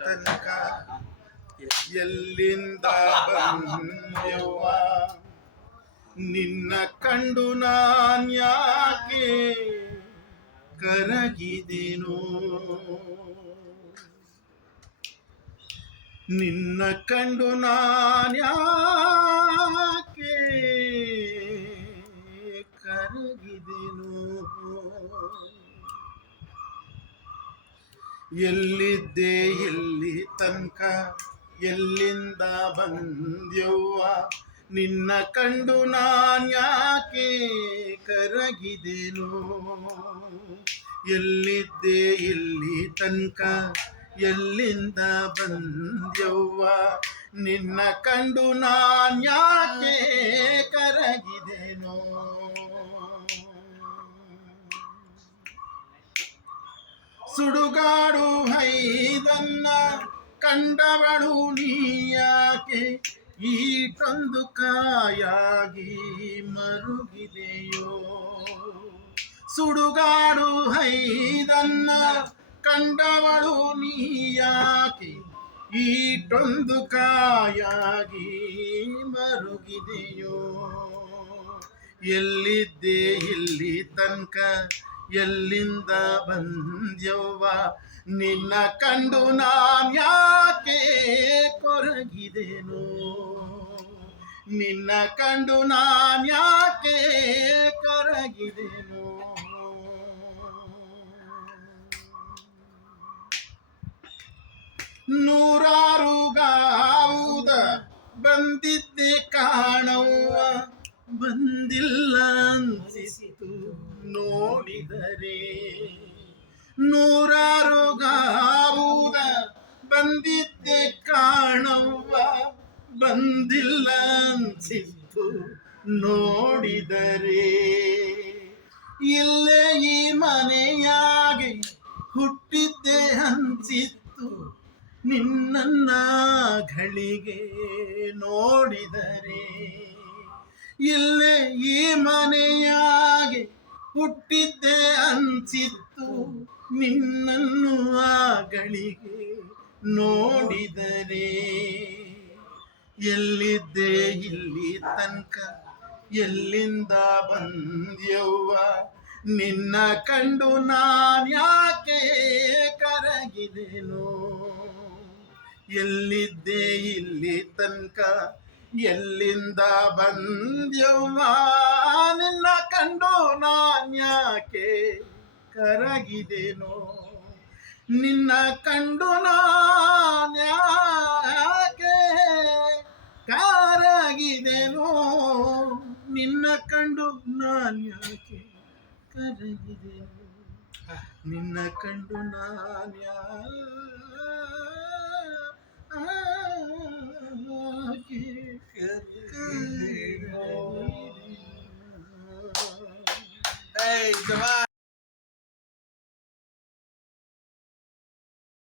ತನಕ ಎಲ್ಲಿಂದ ಬಂದೆವ್ವ ನಿನ್ನ ಕಂಡು ನಾನ್ಯಾಕೆ ಕರಗಿದೆನೋ ನಿನ್ನ ಕಂಡು ನಾನ್ಯಾಕೆ ಕರಗಿದೆನೋ ಎಲ್ಲಿದ್ದೆ ಎಲ್ಲಿ ತನಕ ಎಲ್ಲಿಂದ ಬಂದ್ಯವ್ವ ನಿನ್ನ ಕಂಡು ನಾನ್ಯಾಕೆ ಕರಗಿದೆನೋ ಎಲ್ಲಿದ್ದೆ ಎಲ್ಲಿ ತನಕ ಎಲ್ಲಿಂದ ಬಂದ್ಯವ್ವ ನಿನ್ನ ಕಂಡು ನಾನ್ಯಾಕೆ ಕರಗಿದೆನೋ ಸುಡುಗಾಡು ಹೈದನ್ನ ಕಂಡವಳು ನೀಯಾಕೆ ಈಟೊಂದು ಕಾಯಾಗಿ ಮರುಗಿದೆಯೋ ಸುಡುಗಾಡು ಹೈದನ್ನ ಕಂಡವಳು ನೀಯಾಕೆ ಈಟೊಂದು ಕಾಯಾಗಿ ಮರುಗಿದೆಯೋ ಎಲ್ಲಿದ್ದೆ ಇಲ್ಲಿ ತನಕ ಎಲ್ಲಿಂದ ಬಂದ್ಯವ್ವ ನಿನ್ನ ಕಂಡು ನಾನ್ಯಾಕೆ ಕೊರಗಿದೆನೋ ನಿನ್ನ ಕಂಡು ನಾನ್ಯಾಕೆ ಕರಗಿದೆನೋ ನೂರಾರು ಗಾವುದ ಬಂದಿದ್ದೆ ಕಾಣವ್ವ ಬಂದಿಲ್ಲ ಅನ್ಸಿತು ನೋಡಿದರೆ ನೂರಾರು ಗಾವುದ ಬಂದಿದ್ದೆ ಕಾಣವ್ವ ಬಂದಿಲ್ಲ ಅನ್ಸಿತು ನೋಡಿದರೆ ಇಲ್ಲೇ ಈ ಮನೆಯಾಗೆ ಹುಟ್ಟಿದ್ದೆ ಅನ್ಸಿತ್ತು ನಿನ್ನ ಘಳಿಗೆ ನೋಡಿದರೆ ಇಲ್ಲೇ ಈ ಮನೆಯಾಗೆ ಹುಟ್ಟಿದ್ದೆ ಅನ್ಸಿತ್ತು ನಿನ್ನನ್ನು ಆ ಗಳಿಗೆ ನೋಡಿದರೆ ಎಲ್ಲಿದ್ದೆ ಇಲ್ಲಿ ತನಕ ಎಲ್ಲಿಂದ ಬಂದ್ಯವ್ವ ನಿನ್ನ ಕಂಡು ನಾನ್ಯಾಕೆ ಕರಗಿದೆನೋ ಎಲ್ಲಿದ್ದೆ ಇಲ್ಲಿ ತನಕ ಎಲ್ಲಿಂದ ಬಂದ್ಯವ್ವ ನಿನ್ನ ಕಂಡು ನಾನ್ಯಾಕೆ ಕರಗಿದೆನೋ ನಿನ್ನ ಕಂಡು ನಾನ್ಯಾಕೆ ಕರಗಿದೆನೋ ನಿನ್ನ ಕಂಡು ನಾನ್ಯಾಕೆ ಕರಗಿದೆನೋ ನಿನ್ನ ಕಂಡು ನಾನ್ಯಾಕೆ